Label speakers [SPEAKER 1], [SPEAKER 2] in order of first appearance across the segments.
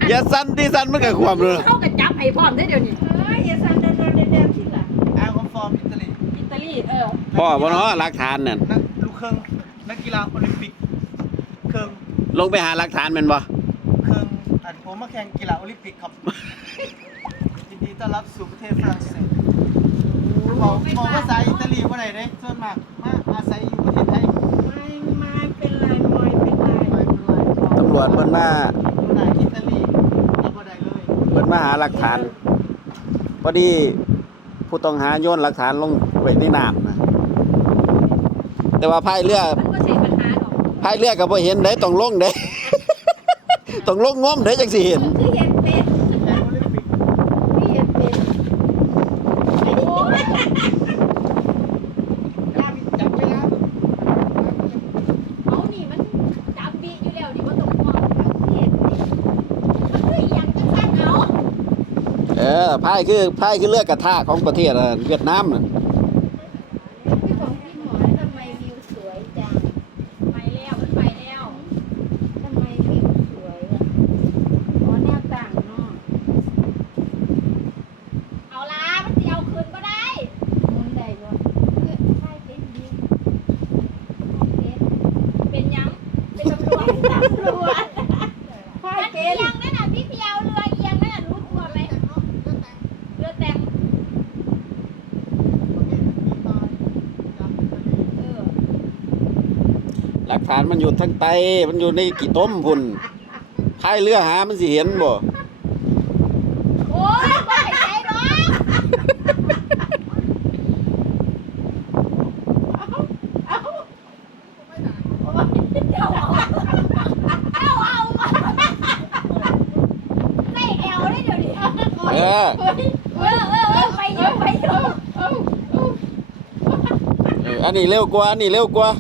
[SPEAKER 1] อย่าสั่นที่สั่นมันก็ความเลย
[SPEAKER 2] เขาก็จับให้พร้อมได้เดี๋ยวนี้
[SPEAKER 3] อย่าสั่นเดินที่ละ
[SPEAKER 4] แอลกอฟอร์มอิตาลี
[SPEAKER 1] พ่อบ่เนาะหลักฐานนั่น
[SPEAKER 4] นักลูกเครื่องนักกีฬาโอลิมปิกเครื่อง
[SPEAKER 1] ลงไปหาหลักฐานแม่นบ่
[SPEAKER 4] เครื่องผมมาแข่งกีฬาโอลิมปิกครับยินดีต้อนรับสู่ประเทศฝรั่งเศสบอกภาษาอิตาลีว่าไหนเด้ส่วนมากมาอาศัยอยู่ประเทศไทย
[SPEAKER 3] ไม่เป็นไรมอยเป็นไร
[SPEAKER 4] ไม่เป็นไร
[SPEAKER 1] ตำรวจเพิ่นมา
[SPEAKER 4] อยู่ไหนอิตาลีรับบ่ได้เลย
[SPEAKER 1] เพิ่นมาหาหลักฐานพอดีผู้ต้องหาโยนหลักฐานลงไว้ในน้ำนะแต่ว่าพายเรือ
[SPEAKER 2] มันก็ใช่ปัญหาดอก
[SPEAKER 1] พายเรือก็บ่เห็นเด้ต้องลงเด้ ต้องลงงมเด้จังสิเห็น
[SPEAKER 3] คือเห็นเป็น
[SPEAKER 4] แข่งโอลิมปิก
[SPEAKER 3] พี่เห็นเป็นโอ้ย
[SPEAKER 4] จับเวลา
[SPEAKER 2] เอานี่มันจับบีอยู่แล้วนี่บ่ต้องห่วงเห็นมันคืออีหยังจังซั่นเอา
[SPEAKER 1] พายคือเรือกระทะของประเทศเวียดนามน่ะ
[SPEAKER 3] พี่ของพี่หมอทำไมวิวสวยจัง
[SPEAKER 2] ไปแล้วมันไปแล้ว
[SPEAKER 3] ทำไมวิวสวยอ่ะอ๋อแนวต่างเนาะ
[SPEAKER 2] เอาล่ะมันสิเอาคืนบ่ได้
[SPEAKER 3] มุนใดบ่คือใช่เป็นดีเป็น
[SPEAKER 2] เป็นหยังเป็นตำรวจ
[SPEAKER 3] ตำรวจใช่
[SPEAKER 2] มัน
[SPEAKER 3] เป็
[SPEAKER 2] เอี
[SPEAKER 3] น
[SPEAKER 2] ยงนั่นน่ะพี่เพียวเรือเอียงนั่นน่ะรู้ตัวไหมเรือแต่งเออ
[SPEAKER 1] หลักฐานมันอยู่ทางใต้มันอยู่ในกี่ต้มพุ่นพายเรือหามันสิเห็นบ่
[SPEAKER 2] โอ้ยบ่ให้ใจดอกเจ้าเอาใส่แอวได้เดี๋ยวนี้
[SPEAKER 1] เออ
[SPEAKER 2] ไปเยอะ
[SPEAKER 1] อันนี้เร็วกว่าอันนี้เร็วกว่า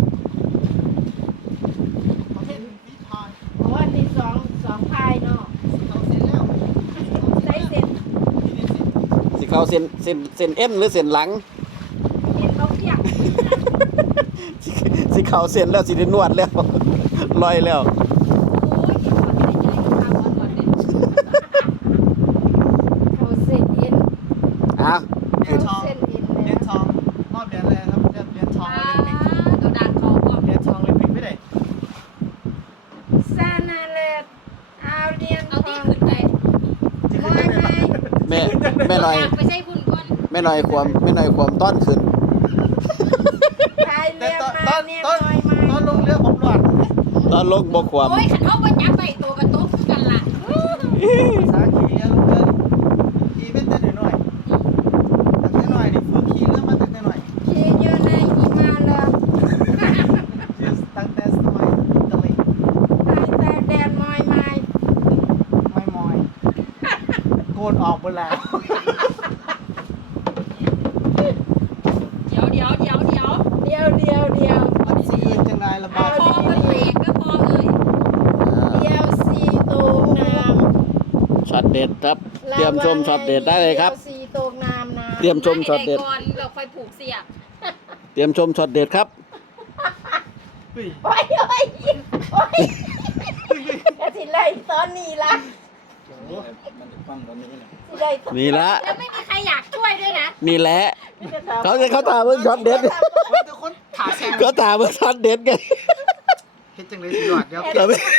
[SPEAKER 4] ประเทศที่ทาย
[SPEAKER 3] โอ้อันนี้สองพายเนาะ
[SPEAKER 4] เราเสร็จแล้ว
[SPEAKER 2] ใส่เสร็จ
[SPEAKER 4] ที่นี่เสร็จ
[SPEAKER 1] สิเข้าเส้นเอ็นหรือเส้นหลัง
[SPEAKER 2] เห็นเขาเที่ยง
[SPEAKER 1] สิเข้าเส้นแล้วสิได้นวดแล้ว ลอยแล้ว
[SPEAKER 2] โอ้ยเห็นเขาใส่ใจทำก่อนเลย
[SPEAKER 3] เขาเส้นเอ็น
[SPEAKER 1] อ้าว
[SPEAKER 4] เหรียญทอง
[SPEAKER 3] เส้นเอ็น
[SPEAKER 4] เหรียญทองรอบเหรียญอะไรครับเหรียญทองโอลิมปิก
[SPEAKER 2] ตัวดังเขาพวก
[SPEAKER 4] เหรียญทองโอลิมปิกไม่ได้
[SPEAKER 3] ซานาเลตเอาเรียน
[SPEAKER 2] เอาที่ขึ้นไป
[SPEAKER 4] จะขึ้นได้ไหม
[SPEAKER 1] แม่หน่อย
[SPEAKER 2] อยากไปใช้คุณก่อน
[SPEAKER 1] แม่หน่อยความต้อนขึ้น
[SPEAKER 3] พาย
[SPEAKER 4] แต่
[SPEAKER 3] เรือ
[SPEAKER 4] ตอน
[SPEAKER 3] มา
[SPEAKER 4] ตอน
[SPEAKER 3] เนี่ย
[SPEAKER 4] ตอน
[SPEAKER 3] น้อยมา
[SPEAKER 4] ตอนลงเรือผมหลอด
[SPEAKER 1] ตอนลงบ่ความ
[SPEAKER 2] โอ้ยขันเขาไปจับไปตัวกับตัวคือกันล่ะ
[SPEAKER 4] สาขี่เรือลงเรือขี่เป็นแต่หน่อยแต่หน่อยนี่ฝึกขี่เรือมาแต่หน่อย
[SPEAKER 3] ขี่อยู่ในหิมาลา
[SPEAKER 4] ตั้งแต่สมัยอิตาลี
[SPEAKER 3] พายแต่แดนมอยไม้
[SPEAKER 4] ไม่มอยโกนออกหมดแล้ว
[SPEAKER 2] เดี๋ยว
[SPEAKER 3] เดียว
[SPEAKER 4] มันสิยืนจังไดละบาด
[SPEAKER 2] พอมันเบรกก็พอเลย
[SPEAKER 3] เดียวสีตูกน้ำ
[SPEAKER 1] ช็อตเด็ดครับ เตรียมชมช็อตเด็ดได้เลยครับ
[SPEAKER 3] ดีวสีตูกน้ำนะ
[SPEAKER 1] เตรียมชมช็อตเด็ด
[SPEAKER 2] ก่อนเราค่อยผูกเสียบ
[SPEAKER 1] เตรียมชมช็อตเด็ดครับ
[SPEAKER 4] เฮ้ย
[SPEAKER 3] โอ้ยสิไล่ตอนนี้ละสิไล่ตอน
[SPEAKER 1] นี่ละ
[SPEAKER 2] แล้วไม่มีใครอยากช่วยด้วยนะ
[SPEAKER 1] นี่แหละเขาถามเรื่องช็อตเด็ด
[SPEAKER 4] ว่าแต่คนขาแซง
[SPEAKER 1] เขาถามเรื่องช็อตเด็ดไง
[SPEAKER 4] เฮ็ดจังได๋สิหลอดเดี๋ยว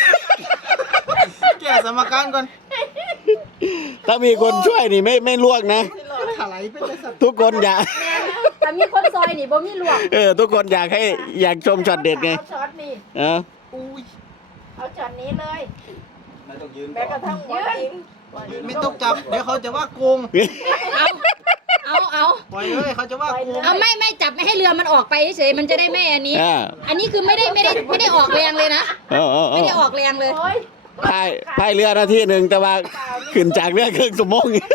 [SPEAKER 4] แก้สมการก่อน
[SPEAKER 1] ถ้ามีคนช่วยนี่ไม่ลวกนะ
[SPEAKER 4] ถลายไปเลยสัตว์
[SPEAKER 1] ทุกคนอยาก
[SPEAKER 2] แต่มีคนซอยนี่บ่มีหลวง
[SPEAKER 1] ทุกคนอยากชมช็อตเด็ดไง
[SPEAKER 3] เอาช็อตนี่
[SPEAKER 4] อุ้ย
[SPEAKER 3] เอาช็อตนี้เลยแม้กระทั่งหัวอิง
[SPEAKER 4] ไม่ต้องจับเดี๋ยวเขาจะว่าโกง
[SPEAKER 2] เอา
[SPEAKER 4] ปล่อยเลยเขาจะว่าโกง
[SPEAKER 2] เอาไม่จับไม่ให้เรือมันออกไปเฉยๆมันจะได้ไม่อันนี้ อันนี้คือไม่ได้ออกแรงเลยนะ ไม่ได้ออกแรงเลย
[SPEAKER 3] โอ้ย
[SPEAKER 1] พายเรือนาทีหนึ่งแต่ว่าขึ้นจากเรือครึ่งชั่วโมง
[SPEAKER 3] เป็น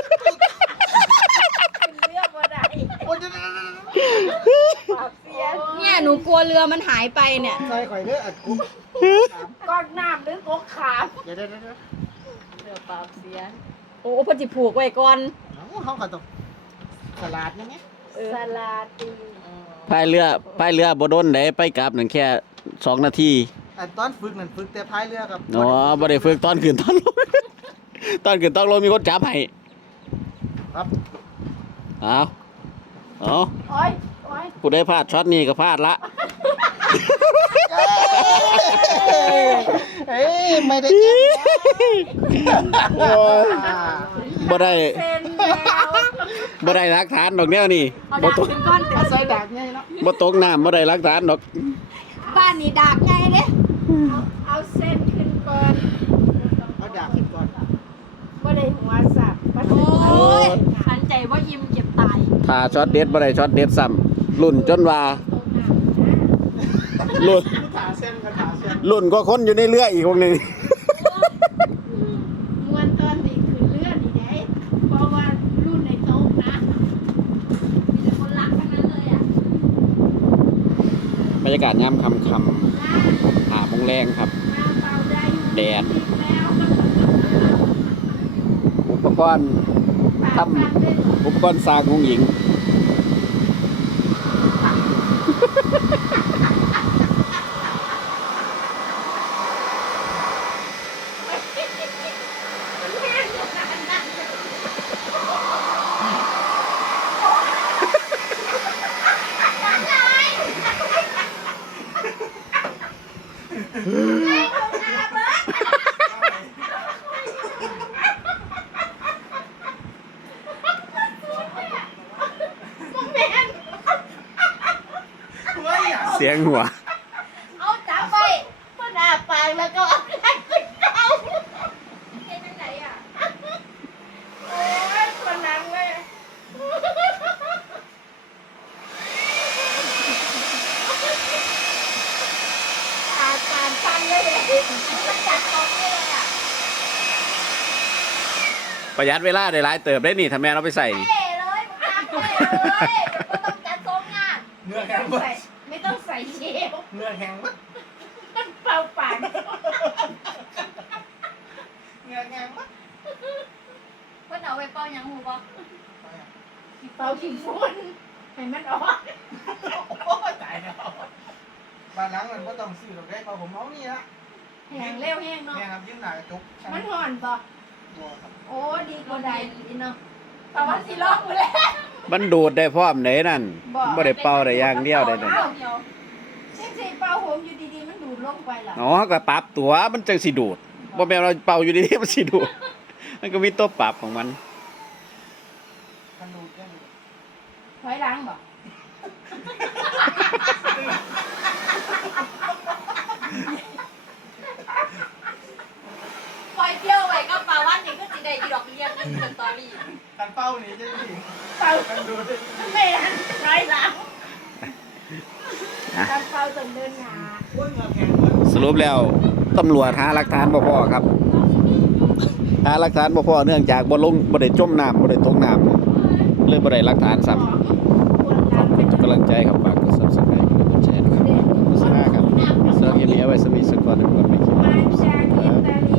[SPEAKER 3] เรื่องบ่ได้
[SPEAKER 4] โอ้ย
[SPEAKER 3] ปากเสีย
[SPEAKER 2] เนี่ยหนูกลัวเรือมันหายไปเนี่ย
[SPEAKER 4] ใส่ข่อยเด้ออัดกุ๊บ
[SPEAKER 3] ก้อนน้ำหรือกกขาม
[SPEAKER 4] เดี๋ยว
[SPEAKER 3] เดี๋ยวปากเสีย
[SPEAKER 2] โอ้เพอจิผูกไว้ก่อน
[SPEAKER 4] เขาก็ต้องสลัดยังไง
[SPEAKER 3] สลาตี
[SPEAKER 1] พายเรือบ่โดนได้ไปกลับนั่นแค่2 นาที
[SPEAKER 4] ตอนฝึกนั่นฝึกแต่พายเรือกับ
[SPEAKER 1] อ๋อบ่ได้ฝึกตอนขึ้นตอนลงตอนขึ้นต้องลงมีคนจับให้
[SPEAKER 4] ครับ
[SPEAKER 1] เอาเอา
[SPEAKER 2] โอ้ยโอ้ย
[SPEAKER 1] ผู้ได้พลาดช็อตนี้ก็พลาดละ
[SPEAKER 4] เฮ้ยไม่ได้เก็บ
[SPEAKER 1] โอ้ยบ่ได้
[SPEAKER 2] เซ็นแล้ว
[SPEAKER 1] บ่ได้หลักฐานดอกแนวนี่
[SPEAKER 2] เอา
[SPEAKER 1] บ่
[SPEAKER 2] ดาก
[SPEAKER 1] ตก
[SPEAKER 2] ขึ้นก้อนเถ
[SPEAKER 4] อา
[SPEAKER 2] อะ
[SPEAKER 4] ศัยดาบไงเนาะ
[SPEAKER 1] บ่ตกน้ำบ่ได้หลักฐานดอก
[SPEAKER 2] บ้านนี่ดากไงเด้เอาเส้นขึ้นก่อน
[SPEAKER 4] เอาดาบขึ้นก่อน
[SPEAKER 2] บ่ได้หัวสับโอ้ยหันใจว่ายิ้มเจ็บตาย
[SPEAKER 1] ถ้าช็อตเด็ดบ่ได้ช็อตเด็ดซ้ำรุ่นจนว่ารุ่น
[SPEAKER 4] ขาเส้นกับขาเส้น
[SPEAKER 1] รุ่นก็คนอยู่ในเรืออีกคนหนึง
[SPEAKER 2] มวนตอนนี้คือเลื่อนนี่ไงเพราะว่ารุ่นในโต๊ะนะมีแต่คนรักทั้งนั้นเลยอ่ะ
[SPEAKER 1] บรรยากาศยามค่ำหาโมงแรงครับ
[SPEAKER 2] มาเป่าได้
[SPEAKER 1] แดด
[SPEAKER 2] แล้ว
[SPEAKER 1] อุปกรณ์ทำอุปกรณ์สร้างของหญิง
[SPEAKER 4] เฮ้ยอ่ะ
[SPEAKER 1] เสียงหัว
[SPEAKER 2] เอาจับไปเพื่อนอาปากแล้วก็เอาแรงขึ้นเก้าเห็นยังไงอ่ะโอ้ยคนนังเว้ยอาการฟังเลยมันจัดตรงเลยอ่ะ
[SPEAKER 1] ประหยัดเวลาได้หลายเติบได้นี่ถ้าแม่เราไปใส่นี่
[SPEAKER 2] เท่เลยมึงทำเท่เลยไม่ต้องจัดทรงงาน
[SPEAKER 4] เนื้อแห้ง
[SPEAKER 2] ไม่ต้องใส่เชล
[SPEAKER 4] เนื้อแห้ง
[SPEAKER 2] มันเป่าปาก
[SPEAKER 4] เนื้อแห้ง
[SPEAKER 2] เพื่อนเอาไปเป่ายังหูบ่เป่าขี้ฝุ่นให้มันออก
[SPEAKER 4] โอ้ตายแล้วบ้านหลังมันก็ต้องซื้อหรอกได้พอผมเอานี่ละ
[SPEAKER 2] แห้งเร็วแห้งเนาะ
[SPEAKER 4] เนี่ยครับยืมหน้ากระจก
[SPEAKER 2] มันห่อนบ่
[SPEAKER 4] บัวครับ
[SPEAKER 2] โอ้ดีกว่าใดเนาะแต่ว่าสิลอกหมดแล้ว
[SPEAKER 1] มันดูดได้พร้อมไหนนั่นบ่ได้เป่าได้อย่างเดียวได้นั่น
[SPEAKER 2] เส้นสีเป่าผมอยู่ดีๆมันดูดลงไปล่ะ
[SPEAKER 1] อ๋อก็ปรับตัวมันจังสิดูดบ่แม่นเราเป่าอยู่ดีๆมันสิดูด มันก็มีตัวปรับของมัน
[SPEAKER 4] ขนูดยัง
[SPEAKER 2] ถอยหลังบ่ปล่อยเที่ยวไว้ก็ปาวันนี่ก็สิได้อีดอกเลี้ยงนึงสตอรี่
[SPEAKER 4] กันเป้านี่จะดี
[SPEAKER 2] เป่า
[SPEAKER 4] กันดูดิ
[SPEAKER 2] ไม่ทันถอยหลังการเป่าต้องเดินหน้า
[SPEAKER 4] โอ้ยเนื้อแห้งเว้ย
[SPEAKER 1] สรุปแล้วตำรวจหาหลักฐานบ่พอครับ หาหลักฐานบ่พอเนื่องจากบ่ได้จมน้ำบ่ได้ตกน้ำเลยบ่ได้หลักฐานซ้ำ